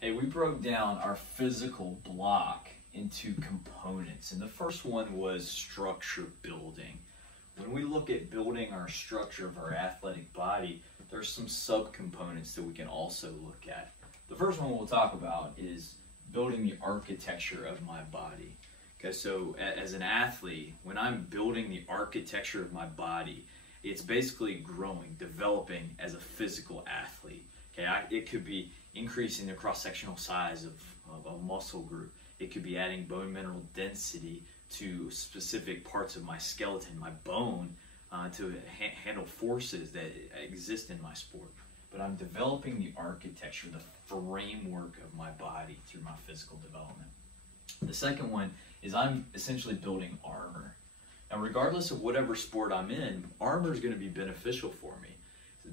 Hey, we broke down our physical block into components, and the first one was structure building. When we look at building our structure of our athletic body, there's some subcomponents that we can also look at. The first one we'll talk about is building the architecture of my body. Okay, so as an athlete, when I'm building the architecture of my body, it's basically growing, developing as a physical athlete. Okay, it could be increasing the cross-sectional size of a muscle group. It could be adding bone mineral density to specific parts of my skeleton, my bone, to handle forces that exist in my sport. But I'm developing the architecture, the framework of my body through my physical development. The second one is I'm essentially building armor. Now, regardless of whatever sport I'm in, armor is going to be beneficial for me.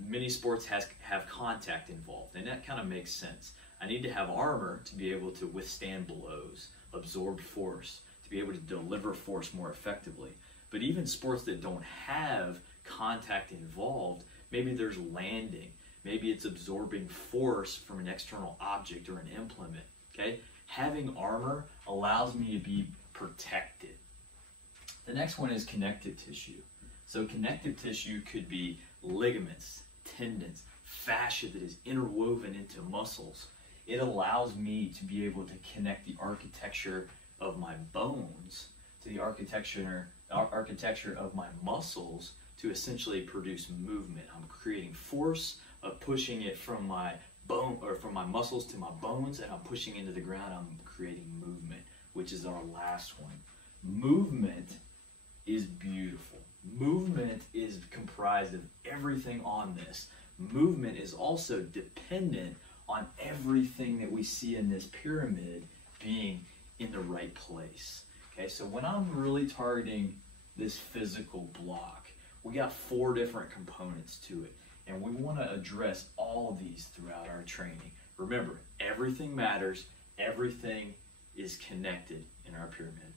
Many sports have contact involved, and that kind of makes sense. I need to have armor to be able to withstand blows, absorb force, to be able to deliver force more effectively. But even sports that don't have contact involved, maybe there's landing, maybe it's absorbing force from an external object or an implement. Okay? Having armor allows me to be protected. The next one is connective tissue. So connective tissue could be ligaments, tendons, fascia that is interwoven into muscles. It allows me to be able to connect the architecture of my bones to the architecture of my muscles to essentially produce movement. I'm creating force of pushing it from my bone or from my muscles to my bones, and I'm pushing into the ground. I'm creating movement, which is our last one. Movement is beautiful. Movement is comprised of everything on this. Movement is also dependent on everything that we see in this pyramid being in the right place. Okay, so when I'm really targeting this physical block, we got 4 different components to it, and we want to address all of these throughout our training. Remember, everything matters, everything is connected in our pyramid.